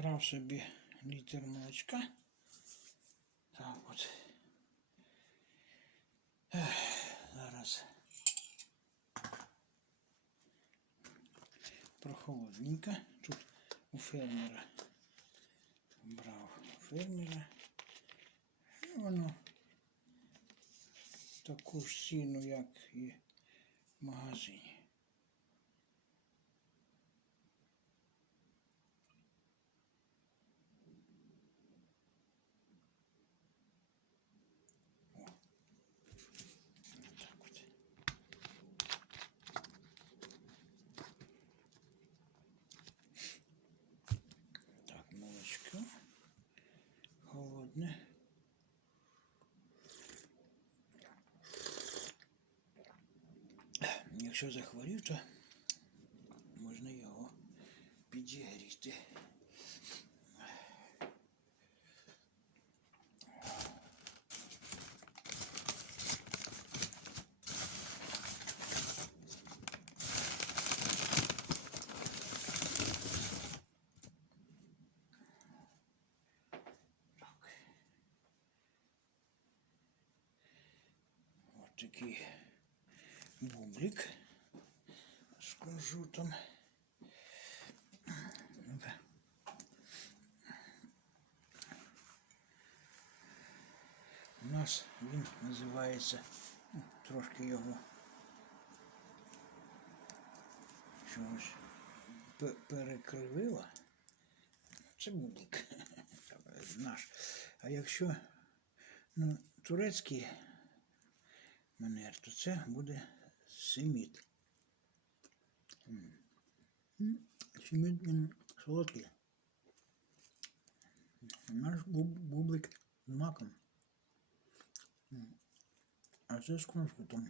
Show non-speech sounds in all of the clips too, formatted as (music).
набрав собі літр молочка. Так от. Ех, зараз. Прохолодненько. Тут у фермера. Брав у фермера. І воно таку ж ціну, як і в магазині. Якщо захворів, то можна його підігріти. Так. Ось такий бублик Кунжутом. У нас він називається, ну, трошки його чогось пе- перекривило. Це бублик (laughs) наш. А якщо ну, турецький манер, то це буде семіт. М, солодкий. Наш буб- бублик з маком. А це з кунжутом.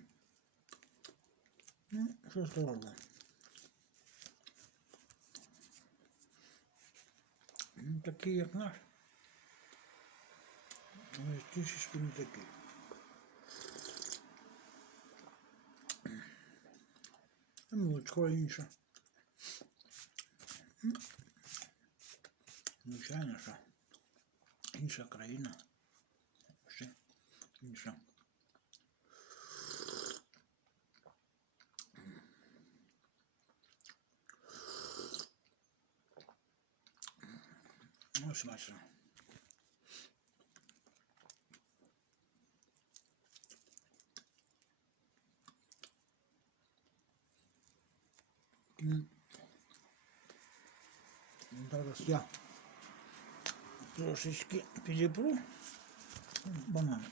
Ну, що сказати. Ну, такий, як наш. Але трішечки не такий. Молочко інше. М. Звичайно, що інша країна. Ще інша. Ну, смачно. Зараз я трошечки підіпру банан.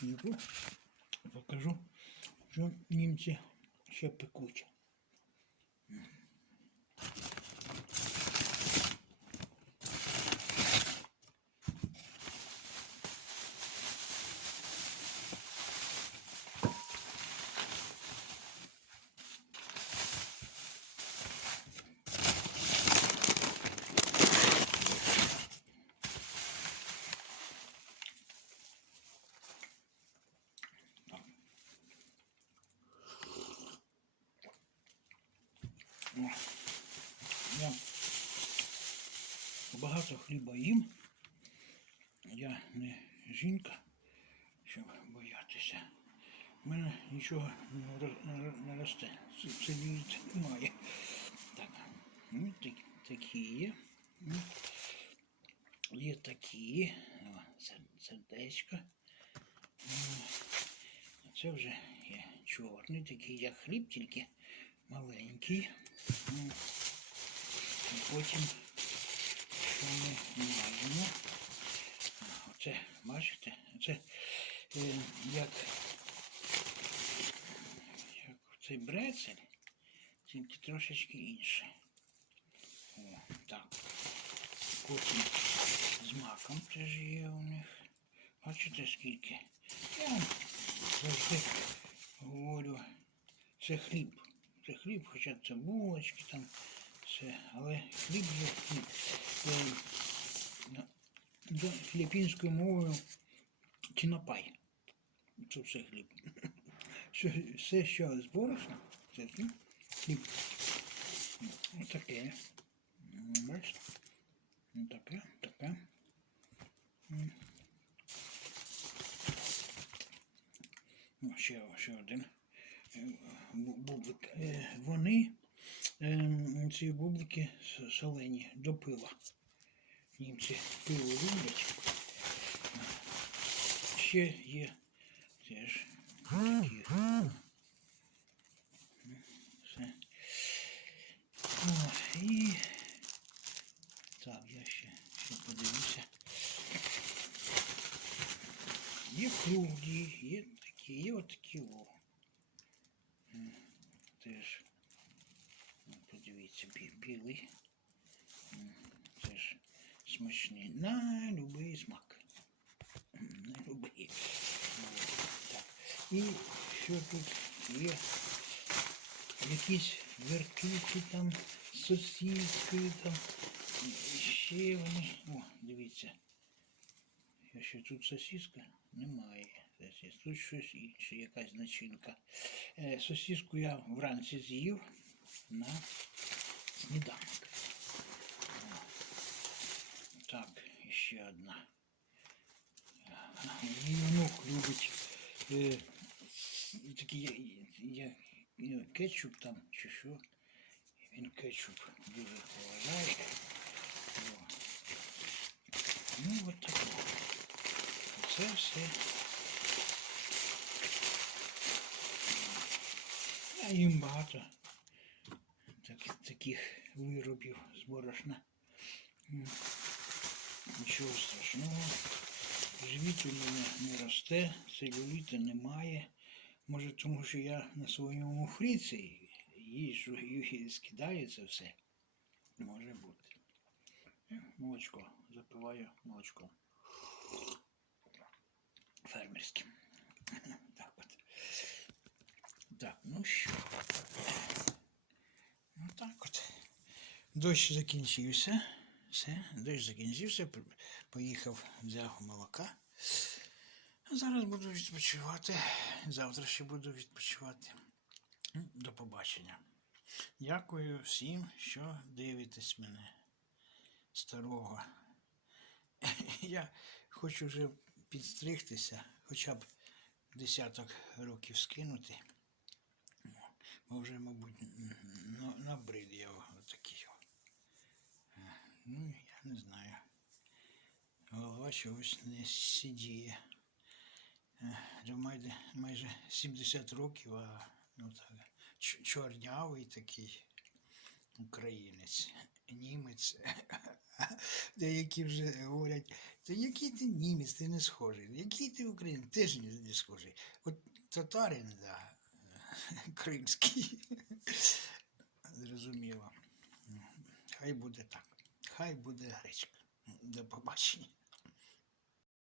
Підіпру. Покажу, що німці ще пекуть. О, Я багато хліба їм. Я не жінка, щоб боятися. У мене нічого не ро- не ро- не росте. Це, немає. Так, ну, так, такі є. Ну, Є такі. О, сер- сердечко. Ну, Це вже є чорний, такий як хліб, тільки маленький. Ну, Потім що ми маємо. Оце, бачите, це е, як, як цей брецель, тільки трошечки інше. О, так. Потім з маком теж є у них. Бачите скільки? Я завжди говорю, це хліб. Це хліб, хоча це булочки там, все, але хліб є хліб. Е, філіппінською мовою тінопай. Це все хліб. (laughs) Все, що з це хліб. хліб. Ось таке. Бачите? Таке, таке. Ще, ще один бублик. Е, Вони, е, ці бублики солені, до пива. Німці пиво люблять. Ще є теж такі. Все. І так, я ще, ще подивлюся. Є круглі, є такі, є отакі о. М, Теж. ну, Подивіться, білий. М, Теж смачний. На любий смак. На любий. Так. І що тут є? Якісь вертухи там, сосиски там. Ще вони. О, дивіться. Ще тут сосиска? Немає. Тут щось інше, якась начинка. Е, сосиску я вранці з'їв на сніданок. О. Так, і ще одна. Ага, Мій внук любить е, с- такі я, я, я, кетчуп там чи що. Він кетчуп дуже поважає. О. Ну, от таке. Це все. А їм багато так, Таких виробів з борошна. Нічого страшного. Живіт у мене не росте, целюліта немає. Може, тому що я на своєму фріці їжджу і скидаю це все. Може бути. Е, Молочко. Запиваю молочком. Фермерським. (laughs) Так от. Так, ну що. Ну так от. Дощ закінчився. Все, дощ закінчився. Поїхав, взяв молока. Зараз буду відпочивати. Завтра ще буду відпочивати. Ну, До побачення. Дякую всім, що дивитесь мене старого. (laughs) Я хочу вже підстригтися, хоча б десяток років скинути. Бо вже, мабуть, набрид. Е, Ну, я не знаю. Голова чогось не сидіє. Е, майже, майже 70 років, а ну так, чорнявий такий українець, німець. (laughs) Деякі вже говорять, то який ти німець, ти не схожий. Який ти українець, теж не, не схожий. От татарин, да, (laughs) кримський. (laughs) Зрозуміло. Хай буде так. Хай буде гречка. До побачення.